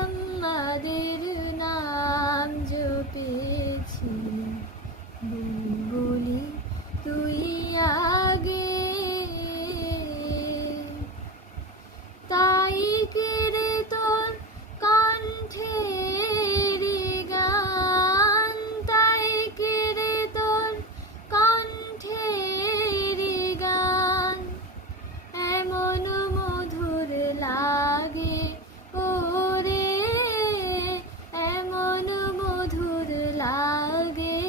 মুহাম্মাদের নাম জপেছি, বুলবুলি তুই আগে, তাই কেড়ে তোর কণ্ঠের গান, তাই কেড়ে তোর কণ্ঠের গান এমন মধুর লাগে ওরে, এমন মধুর লাগে।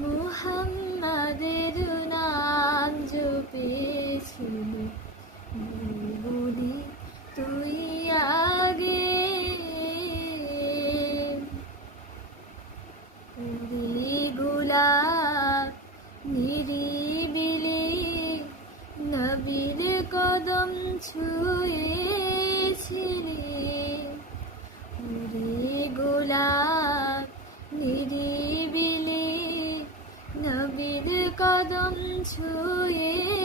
মুহাম্মাদের নাম জপেছি, বুলবুলি তুই আগে, উড়ি গোলাপ নিরিবিলি নবীর কদম ছুঁয়েছিলি, উড়ি গোলাপ নিরিবিলি নবীর কদম ছুঁয়েছিলি,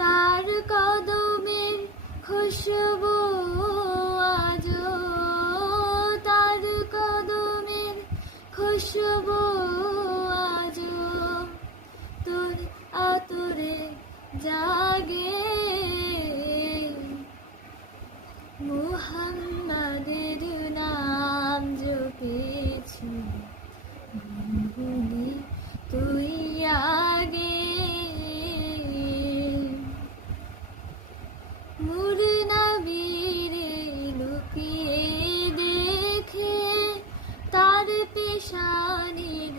তার কদমের খুশবু আজো, তার কদমের খুশবু আজো তোর আতরে জাগে। মুহাম্মাদের নাম জপেছি, বুলবুলি তুই আগে, নূর নবীর লুকিয়ে দেখে তার পেশানির